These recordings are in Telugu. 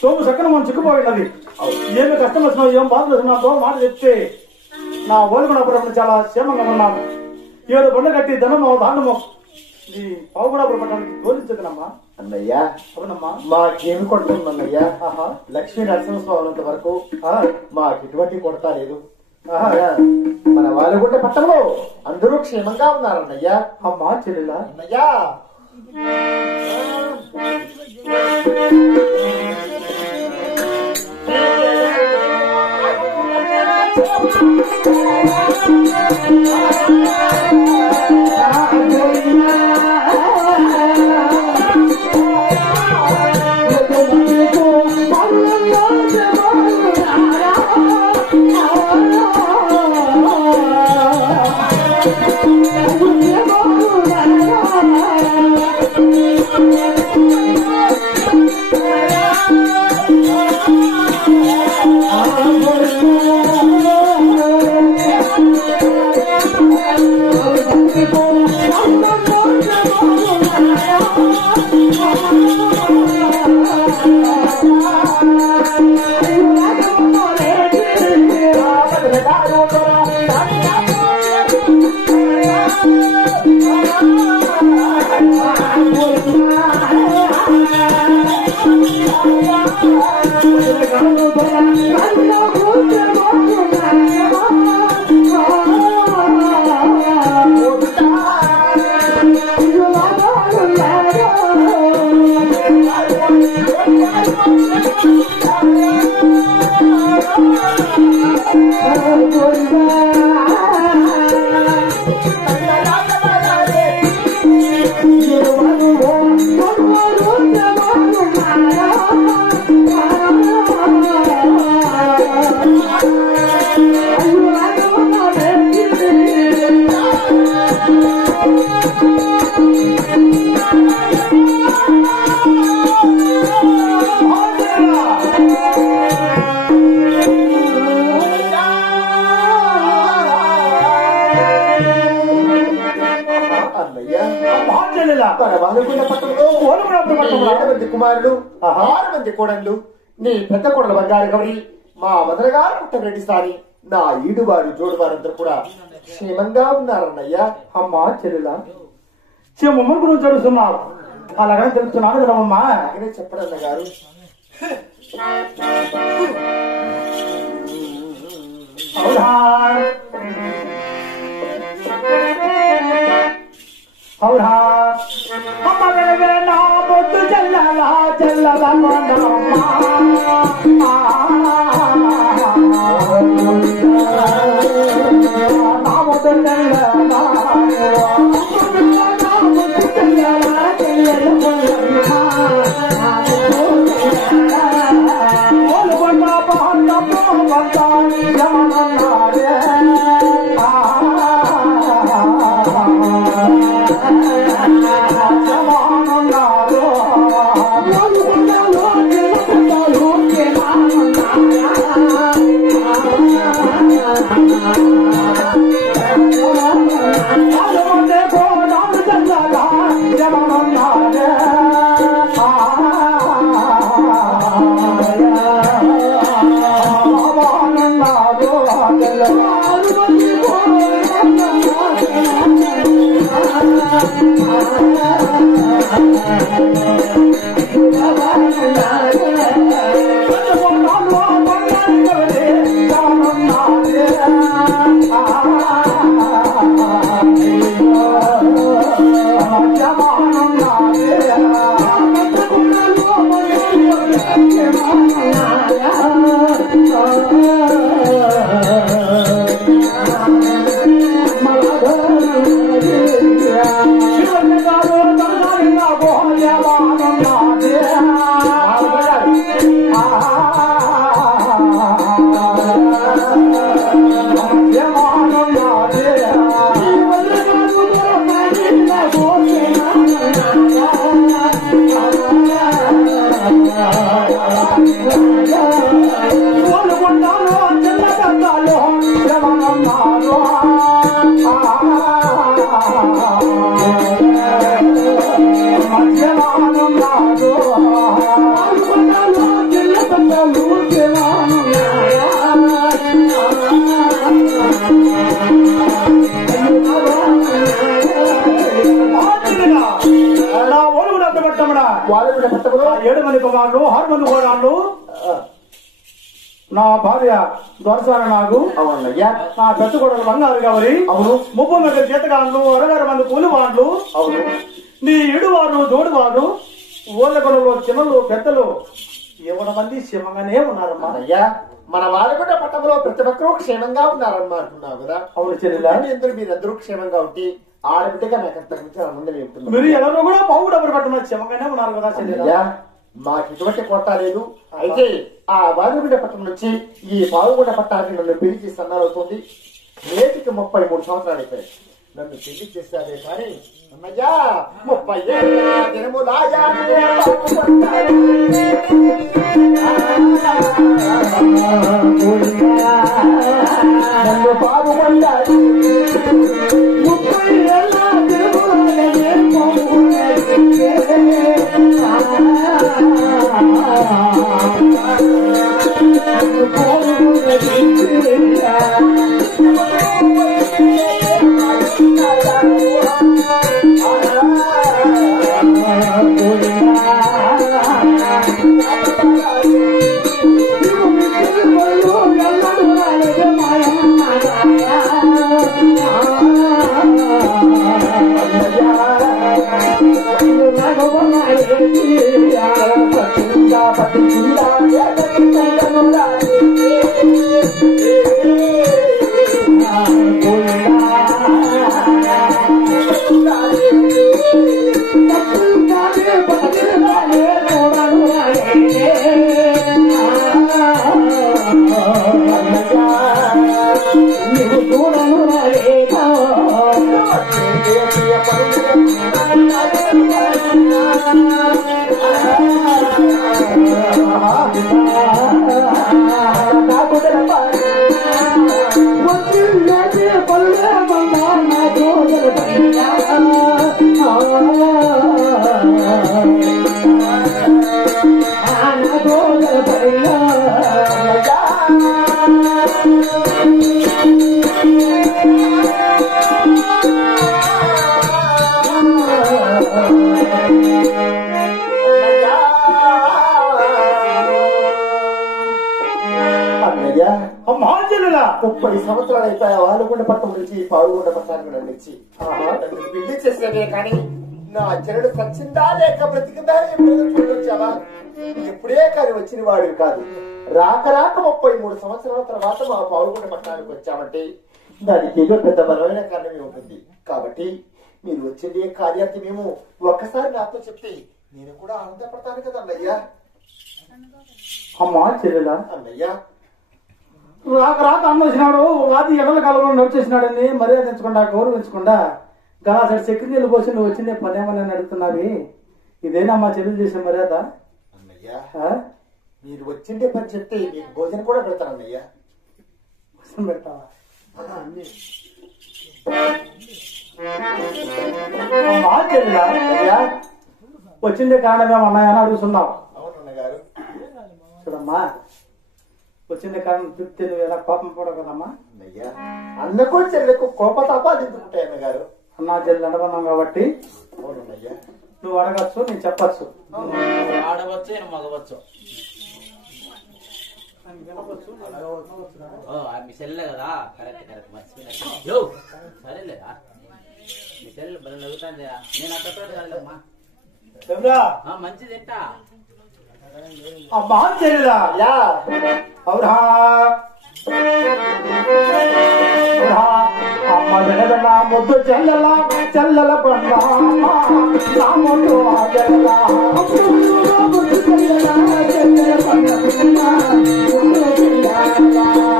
సోము చక్కన మనం చిక్కుపోయినది. ఏమి కష్టం వచ్చినా ఏం బాధలు వచ్చినా మాట చెప్తే నా ఓలుగుణాపురం చాలా క్షేమంగా ఉన్నాను. 7 బండ కట్టి ధనము దానము ఈ పావుగుణాపురం పట్టణానికి తోలించగలమ్మా. అన్నయ్యా అవునమ్మా, మాకేమి కొడుతుందన్నయ్యా? లక్ష్మీ నరసింహస్వామి వరకు మాకు ఎటువంటి కొడతా లేదు. మన వాలుగుంట పట్టణంలో అందరూ క్షేమంగా ఉన్నారన్నయ్యా. అమ్మా చెల్లెలా అన్నయ్యా కుమారులు 6 మంది కోడళ్ళు. నీ పెద్ద కోడలు బంగారు గౌరి, మా వదనగారు పుట్టరెడ్డి సారి, నా ఈడువారు జోడువారందరూ కూడా క్షేమంగా ఉన్నారన్నయ్యా. అమ్మా చెల్లెలా క్షేమమ్మ గురించి అడుగుతున్నారు. అలాగనే తెలుస్తున్నాను కదమ్మా. అలాగనే చెప్పడన్న గారు. అవునా అమ్మగలవే నా బొద్దు చెల్లలా చెల్లదమ్మా నా భార్య దొరసాన నాకు అవునయ్యా. నా పెద్ద కొడుకు బంగారు గవరి అవును. 30 మంది జీతగాండ్లు 60 మంది కూలి వాళ్ళు అవును. నీ ఇడువారు జోడువారు ఊళ్ళ కొనలు చిన్నలు పెద్దలు 7 మంది క్షేమంగానే ఉన్నారమ్మా. అయ్యా, మన వాడగుడ్డ పట్టణంలో ప్రతి ఒక్కరూ క్షేమంగా ఉన్నారమ్మా అంటున్నావు కదా. అవును చెల్లెలా. మీరందరూ క్షేమంగా ఉంటే ఆడబిడ్డగా నాకు అంత ఆనందం ఉంటుంది. మీరు ఎవరు కూడా పావు డబ్బులు పట్టడం క్షేమంగానే ఉన్నారు కదా చెల్లెలా. మాకు ఎటువంటి కొరత లేదు. అయితే ఆ వారుగుడ్డ పట్టణం నుంచి ఈ పావుగుడ్డ పట్టానికి నన్ను పెళ్లి చేసి అన్నారవుతుంది. నేటికి 33 సంవత్సరాలు అయిపోయాయి. నన్ను పెళ్లి చేశారే కానీ అన్నయ్యా 30 దినములాయా నన్ను పావుపడ్డాడు. 30 ఏళ్ళ అమ్మా చెల్లెలా 30 సంవత్సరాలు అయిపోయా వాలుగుండ పట్టం నుంచి పావుగుండ పట్టానికి నన్ను ఇచ్చి పెళ్లి చేసేదే కానీ నా చెరుడు సచ్చిందా లేక బ్రతికిందా చూడొచ్చావా? ఎప్పుడే కానీ వచ్చిన వాడివి కాదు. రాక 33 సంవత్సరాల తర్వాత మా పావుగుండ పట్టణానికి వచ్చామంటే దానికి ఏదో పెద్ద బలమైన కారణమే ఉంటుంది. కాబట్టి మీరు వచ్చింది కార్యార్థి మేము ఒక్కసారి నాతో చెప్తే నేను కూడా ఆనందపడతాను కదా అన్నయ్యా. అమ్మా చెల్లెలా, అన్నయ్యా రాక రాక అన్న వచ్చినాడు, వాది ఎడల కాలంలో నడిచేసినాడని మర్యాదించకుండా గౌరవించకుండా గలాసరి చక్కెర నీళ్ళు పోసి నువ్వు వచ్చిందే పని ఏమని అడుగుతున్నావి. ఇదేనా మా చెల్లెలు చేసే మర్యాద? అన్నయ్యా మీరు వచ్చిండే పని చెప్తే మీకు భోజనం కూడా పెడతాను అన్నయ్యా. భోజనం పెడతావా? అయ్యా వచ్చింది కారణమేమో అన్నాయని అడుగుతున్నావు. అవునన్నగారు. చూడమ్మా, వచ్చింది కారణం చెప్తే నువ్వు ఎలా కోపం పడవు కదమ్మా. అయ్యా అన్నకు చెల్లెకు కోపతాపాలు ఎందుకుంటాయి అన్నగారు? అన్నా చెల్లి అనుకున్నాం కాబట్టి అవునన్నయ్యా. నువ్వు అడగచ్చు, నేను చెప్పచ్చు. ఆడవచ్చు, నేను మగవచ్చు. మీ సెల్లే కదా, కరెక్ట్ మర్చిపోయినా. సరేలేదా మీ సెల్లు బలం అడుగుతాను. నేను అక్కడ కాదమ్మా, మంచిది తింటా. అమ్మా చెల్లిలా అవునా అమ్మ వెనగన ముద్దు చెల్లెల చెల్లెల పండ అమ్మ నా ముద్దు చెల్లెల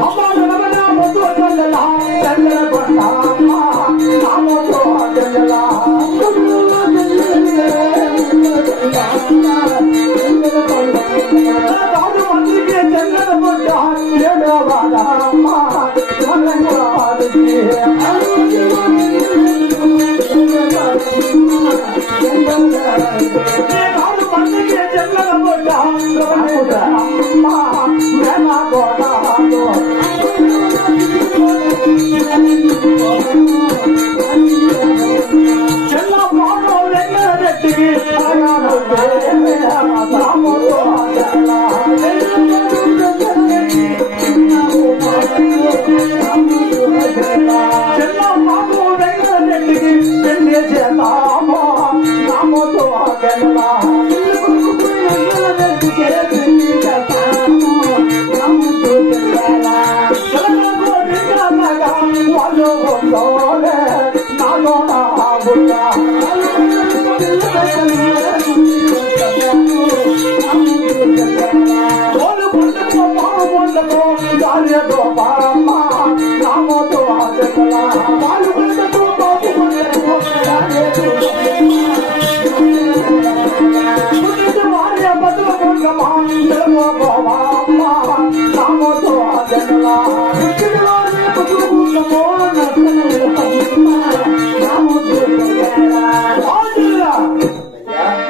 అమ్మ వెనగన ముద్దు చెల్లెల చెల్లెల పండ అమ్మ నా ముద్దు చెల్లెల మందికి చెల్లెల పుట్ట ఏడో బాధమ్మ మందికి చెల్లెల పుట్ట అమ్మ మేనా గోడాలు చెల్ల పాపం రెడ్డికి చెల్ల మాకు వెంకటరెడ్డికి పెళ్లి చేద్దామా నామతో చెల్లగా వాళ్ళు నాలో నా తోలు పండుగ మారు పండుగ గాలితో పారమ్మ నామతో చెల్లలా వాళ్ళు పండుగ బాబు భార్య బతుల పండుగమా తెలవమ్మ నామతో చెల్లలా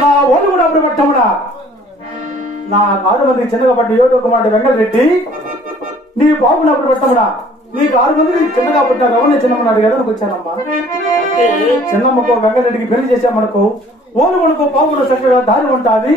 నా ఓడి కూడా అప్పుడు పట్టముడా నా 6 మందికి చిన్నగా పడ్డ ఏడో కుమారుడు వెంకటరెడ్డి నీ బాబుని అప్పుడు పెట్టముడా నీకు 6 మందికి చిన్నగా పుట్టారు ఎవరిని చిన్నమ్మన్నాడు కదా నువ్వు వచ్చానమ్మా. చిన్నమ్మకు వెంకటరెడ్డికి పెళ్లి చేశామనుకో ఓలు కొనుకో బాబును చక్కగా దారి ఉంటుంది.